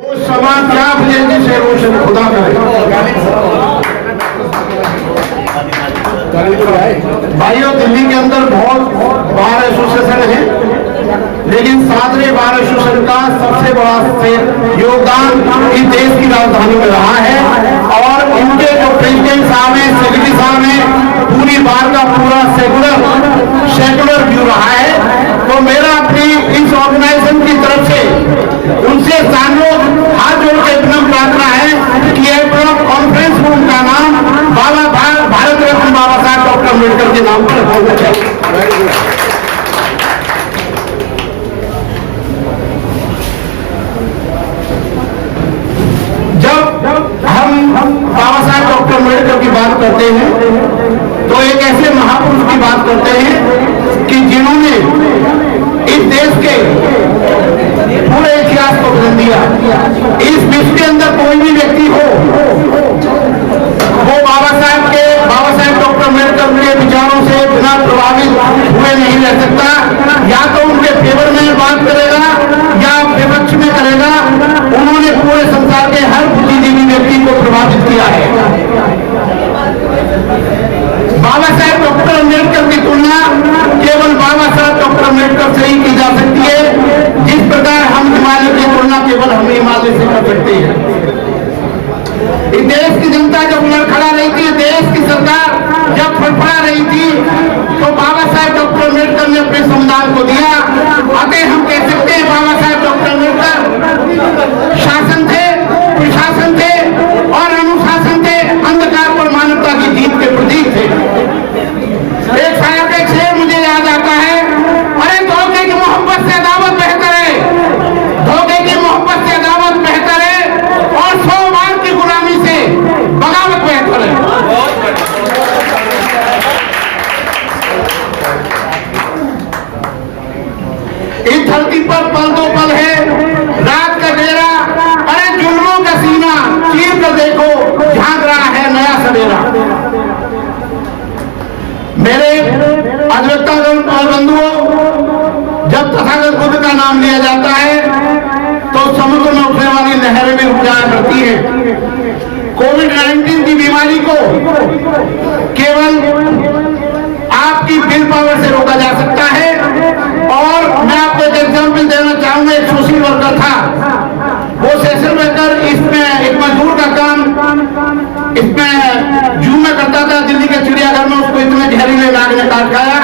वो समा क्या मुझे जिसे रोशन खुदा करे। भाइयों, दिल्ली के अंदर बहुत बार एसोसिएशन है, लेकिन सादरे बार एसोसिएशन का सबसे बड़ा योगदान इस देश की राजधानी में रहा है। और इनके जो प्रेसिडेंट साहब हैं, सेक्रेटरी साहब हैं, पूरी बार का पूरा सेकुलर व्यू रहा है। तो मेरा अपनी इस ऑर्गेनाइजेशन की तरफ से उनसे सामूहिक हाथ जोड़ के विनम्र प्रार्थना है कि एक कॉन्फ्रेंस रूम का नाम भारत रत्न बाबा साहब डॉक्टर अम्बेडकर के नाम पर रखा जाए। जब हम बाबा साहब डॉक्टर अम्बेडकर की बात करते हैं तो एक ऐसे महापुरुष की बात करते हैं कि जिन्होंने इस देश के पूरे इतिहास को बदल दिया। इस विश्व के अंदर कोई भी व्यक्ति हो, वो बाबा साहब डॉक्टर अम्बेडकर के विचारों से बिना प्रभावित हुए नहीं रह सकता। या तो उनके फेवर में बात करेगा या विपक्ष में करेगा। उन्होंने पूरे संसार के हर बुद्धिजीवी व्यक्ति को प्रभावित किया है। बाबा साहब डॉक्टर अम्बेडकर की तुलना केवल बाबा साहब डॉक्टर अम्बेडकर से ही की जा सकती है, जिस प्रकार हम हिमालय की तुलना केवल हम हिमालय से कर सकते हैं। इस देश की जनता जब लड़खड़ा रही थी, देश की सरकार जब फड़फड़ा रही थी, तो बाबा साहब डॉक्टर अम्बेडकर ने अपने संविधान को दिया। अतः हम कह सकते हैं बाबा साहब डॉक्टर अम्बेडकर शासन थे, प्रशासन थे और अनुशासन थे, अंधकार पर मानवता की जीत के प्रतीक थे। एक शायर का शेर मुझे याद आता है, अरे धोखे की मोहब्बत से अदावत बेहतर है, धोखे की मोहब्बत से अदावत बेहतर है और 100 बार की गुलामी से बगावत बेहतर है। इस धरती पर पल दो पल है, रात का डेरा, अरे जुल्मों का सीना चीर कर देखो, झांक रहा है नया सवेरा। मेरे अधिवक्तागण और बंधुओं, जब तथागत बुद्ध का नाम लिया जाता है तो समुद्र में उठने वाली लहरें भी उठ जाया करती हैं। कोविड-19 की बीमारी को केवल आपकी विल पावर से रोका जा सकता है। और मैं आपको एक एग्जाम्पल देना चाहूंगा। एक सोशल वर्कर था, वो सोशल वर्कर इसमें एक मजदूर का काम इसमें जू में करता था। दिल्ली के चिड़ियाघर में उसको इतने जहरीले नाग ने काट खाया।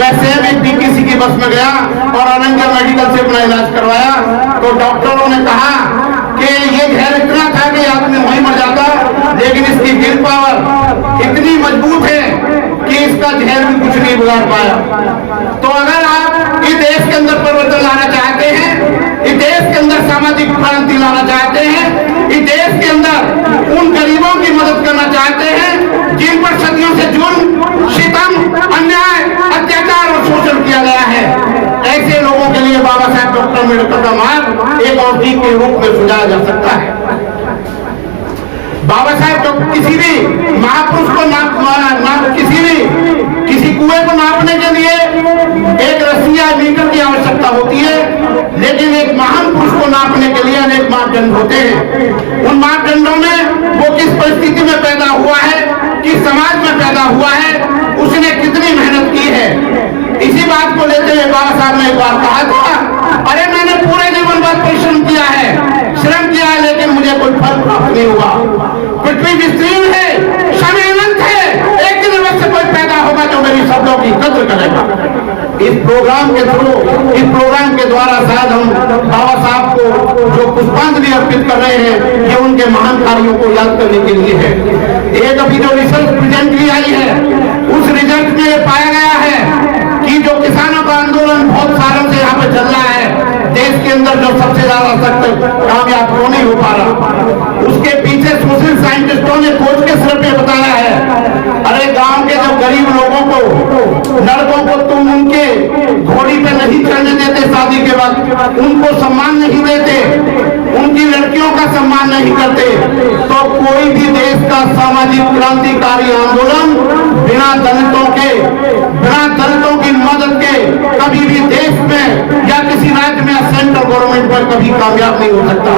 वैसे एक डीपीसी की बस में गया और अनंगा मेडिकल से अपना इलाज करवाया। तो डॉक्टरों ने कहा कि ये जहर इतना था कि आदमी वहीं मर जाता, लेकिन इसकी विल पावर इतनी मजबूत है कि इसका जहर भी कुछ नहीं बिगाड़ पाया। तो अगर आप इस देश के अंदर परिवर्तन लाना चाहते हैं, इस देश के अंदर सामाजिक क्रांति लाना चाहते हैं, इस देश के अंदर उन गरीबों की मदद करना चाहते हैं जिन पर सदियों से जुल्म, सितम, अन्याय, अत्याचार और शोषण किया गया है, ऐसे लोगों के लिए बाबा साहब डॉक्टर अम्बेडकर का मार्ग एक औषधि के रूप में सुझाया जा सकता है। बाबा साहब किसी भी महापुरुष को किसी कुएं को नापने के लिए एक रस्सी या मीटर की आवश्यकता होती है, लेकिन एक महान पुरुष को नापने के लिए अनेक मापदंड होते हैं। उन मापदंडों में वो किस परिस्थिति में पैदा हुआ है, किस समाज में पैदा हुआ है, उसने कितनी मेहनत की है। इसी बात को लेते हुए बाबा साहब ने एक बार कहा था, अरे मैंने पूरे जीवन भर परिश्रम किया है, श्रम किया है, लेकिन मुझे कोई फल प्राप्त नहीं हुआ। पृथ्वी विस्तीर्ण है, समय अनंत है, एक दिन अवश्य कोई पैदा होगा जो मेरी शब्दों की कद्र करेगा। इस प्रोग्राम के द्वारा शायद हम बाबा साहब को जो पुष्पांजलि अर्पित कर रहे हैं, ये उनके महान कार्यों को याद करने के लिए है। एक अभी जो रिसर्च प्रेजेंटली आई है, उस रिजल्ट में ये पाया गया है कि जो किसानों का आंदोलन बहुत सालों से यहाँ पे चल रहा है, देश के अंदर जो सबसे ज्यादा सख्त कामयाब क्यों नहीं हो पा रहा, उसके पीछे सोशल साइंटिस्टों ने खोज के सिर्फ ये बताया है, अरे गांव के जो गरीब लोगों को, लड़कों को तुम उनके घोड़ी पे नहीं चढ़ने देते, शादी के वक्त उनको सम्मान नहीं देते, उनकी लड़कियों का सम्मान नहीं करते, तो कोई भी देश का सामाजिक क्रांतिकारी आंदोलन बिना दलितों की मदद के कभी भी देश में या किसी राज्य में सेंट्रल गवर्नमेंट पर कभी कामयाब नहीं हो सकता।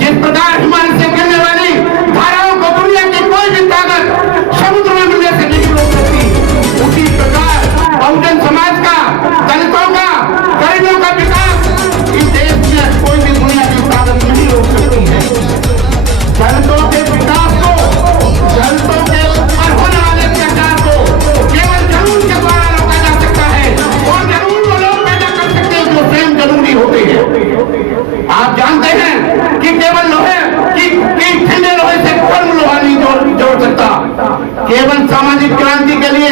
जिस प्रकार हिमालय से गिरने वाली धाराओं को दुनिया की कोई भी ताकत समुद्र में मिलने से नहीं रोक सकती, उसी प्रकार बहुजन समाज का, दलितों का, गरीबों का विकास इस देश में कोई भी दुनिया की ताकत नहीं रोक सकती है। दलितों के विकास को, दलितों के ऊपर होने वाले अत्याचार को केवल कानून के द्वारा रोका जा सकता है, और कानून वो लोग पैदा कर सकते हैं जो स्वयं कानूनी होते हैं। आप जानते हैं कि केवल लोहे की ठंडे लोहे से गर्म लोहा नहीं जोड़ सकता। केवल सामाजिक क्रांति के लिए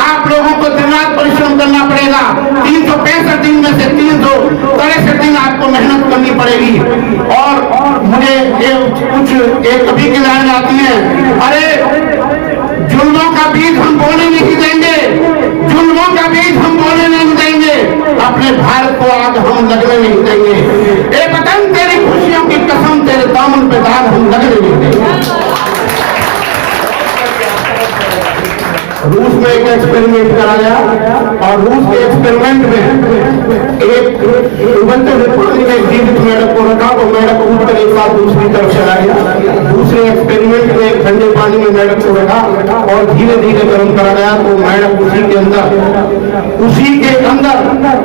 आप लोगों को दिन रात परिश्रम करना पड़ेगा। 365 दिन में से 363 दिन आपको मेहनत करनी पड़ेगी। और मुझे एक कभी की लाइन आती है, अरे जुल्मों का बीज हम बोने नहीं देंगे, जुल्मों का बीज हम बोने नहीं देंगे, अपने भारत को आग हम लगने नहीं देंगे। ए वतन तेरी खुशियों की कसम, तेरे दामन पे दाग हम लगने नहीं देंगे। रूस में एक एक्सपेरिमेंट करा गया, और रूस के एक्सपेरिमेंट में एक उबलते हुए पानी में जीवित मेढक को रखा, तो मेढक उठ कर एक साथ दूसरी तरफ चला गया। दूसरे एक्सपेरिमेंट में एक ठंडे पानी में मेढक को रखा और धीरे धीरे गर्म करा गया, तो मेढक उसी के अंदर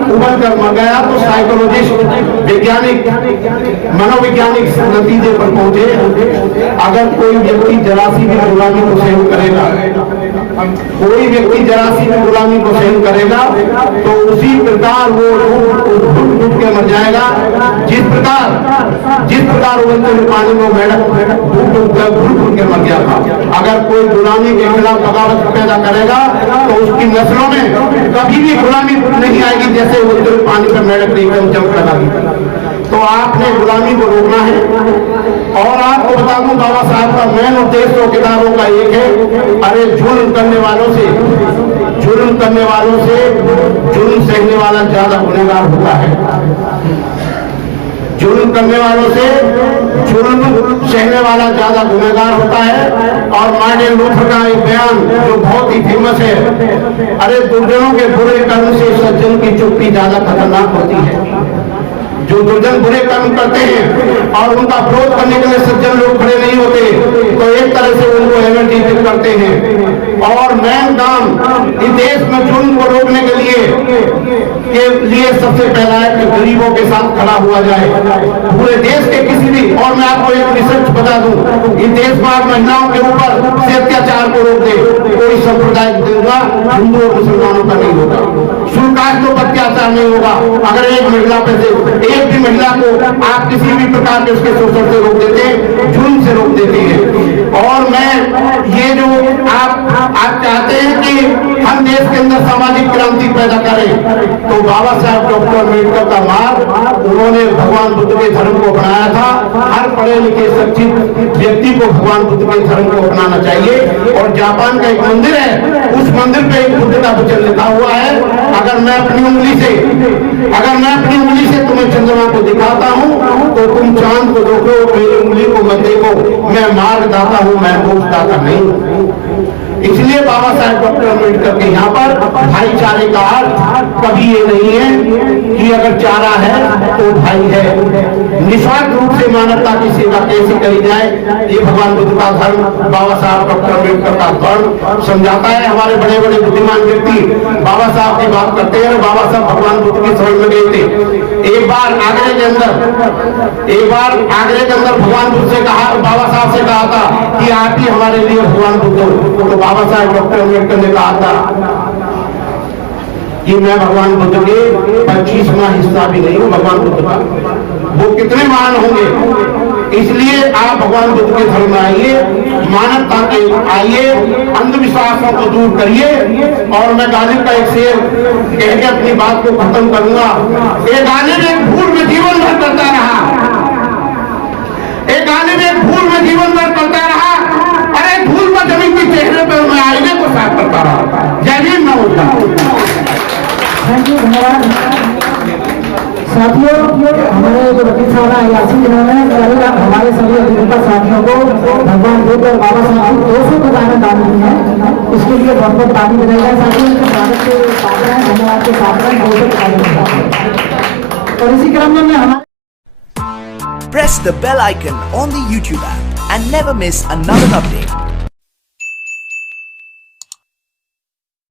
उबल कर मर गया। तो साइकोलॉजिस्ट, वैज्ञानिक, मनोवैज्ञानिक नतीजे पर पहुंचे, अगर कोई व्यक्ति जरा सी भी गुलामी को सहन करेगा, कोई व्यक्ति जरा सी भी गुलामी को सहन करेगा, तो उसी प्रकार वो डूब के मर जाएगा। जिस प्रकार उबलते हुए पानी में मेढक डूब के मर गया था। अगर कोई गुलामी के खिलाफ बगावत पैदा करेगा, तो उसकी नस्लों में कभी भी गुलामी नहीं आएगी, जैसे उबलते हुए पानी पर मेढक ने एकदम जंप लगा। तो आपने गुलामी को रोकना है। और आपको बता दूं, बाबा साहब का मेन उद्देश्य चौकीदारों का एक है, अरे जुल्म करने वालों से जुल्म सहने वाला ज्यादा गुनहगार होता है। जुल्म करने वालों से जुल्म सहने वाला ज्यादा गुनहगार होता है। और मार्टिन लूथर का एक बयान जो बहुत ही फेमस है, अरे दुर्जनों के बुरे कर्म से सज्जन की चुप्पी ज्यादा खतरनाक होती है। जो दुर्जन बुरे कर्म करते हैं और उनका विरोध करने के लिए सज्जन लोग खड़े नहीं होते, तो एक तरह से उनको एनर्जी करते हैं। और मेन काम इस देश में जुल्म को रोकने के लिए सबसे पहला है कि गरीबों के साथ खड़ा हुआ जाए, पूरे देश के किसी भी। और मैं आपको एक रिसर्च बता दूं, इस देश में महिलाओं के ऊपर से अत्याचार को रोक दे, कोई संप्रदाय दूंगा, हिंदू और मुसलमानों का नहीं होगा, शुल्कास्तों पर अत्याचार नहीं होगा। अगर एक महिला पे से एक भी महिला को आप किसी भी प्रकार के उसके शोषण से रोक देते हैं, जुल्म से रोक देते हैं। और मैं ये जो आप चाहते हैं कि हम देश के अंदर सामाजिक क्रांति पैदा करें, तो बाबा साहब डॉक्टर अम्बेडकर का मार्ग, उन्होंने भगवान बुद्ध के धर्म को अपनाया था। हर पढ़े लिखे शिक्षित व्यक्ति को भगवान बुद्ध के धर्म को अपनाना चाहिए। और जापान का एक मंदिर है, उस मंदिर पे एक बुद्ध का वचन लिखा हुआ है, अगर मैं अपनी उंगली से तुम्हें चंद्रमा को दिखाता हूँ, तो तुम चांद को देखो, मेरी उंगली को मत देखो, मैं मार्गदाता हूँ, मैं मोक्षदाता नहीं हूँ। इसलिए बाबा साहब डॉक्टर अम्बेडकर के यहाँ पर भाईचारे का अर्थ कभी ये नहीं है कि अगर चारा है तो भाई है। निस्वार्थ रूप से मानवता की सेवा कैसे करी जाए, ये भगवान बुद्ध का धर्म, बाबा साहब डॉक्टर अम्बेडकर का धर्म समझाता है। हमारे बड़े बड़े बुद्धिमान व्यक्ति बाबा साहब की बात करते हैं। बाबा साहब भगवान बुद्ध की शरण में गए थे। एक बार आगरे के अंदर भगवान बुद्ध से कहा, बाबा साहब से कहा था कि आप ही हमारे लिए भगवान बुद्ध हो। तो बाबा साहब डॉक्टर अम्बेडकर ने कहा था कि मैं भगवान बुद्ध के 25वां हिस्सा भी नहीं हूं। भगवान बुद्ध का वो कितने महान होंगे। इसलिए आप भगवान बुद्ध के धर्म में आइए, मानवता के आइए, अंधविश्वासों को दूर करिए। और मैं गालिब का एक शेर कह के अपनी बात को खत्म करूंगा। एक गालिब एक भूल में जीवन भर करता रहा, एक गालिब एक भूल में जीवन भर करता रहा। अरे धूल पर जमीन के चेहरे पर मैं आईने को साफ करता रहा। जय भीम, मैं होता हूँ। थैंक यू, धन्यवाद साथियों। हमारे जो वकील साहब हैं यासीन, जिन्होंने कल हमारे सभी अधिवक्ता साथियों को भगवान बुद्ध और बाबा साहब 200 दुकानें दान दी हैं, इसके लिए बहुत बहुत ताली बजाई जाए। साथियों, उनके स्वागत के पात्र हैं, धन्यवाद के पात्र हैं, 200 दुकानें। और इसी के कार्यक्रम में हमारे Press the bell icon on the YouTube app and never miss another update.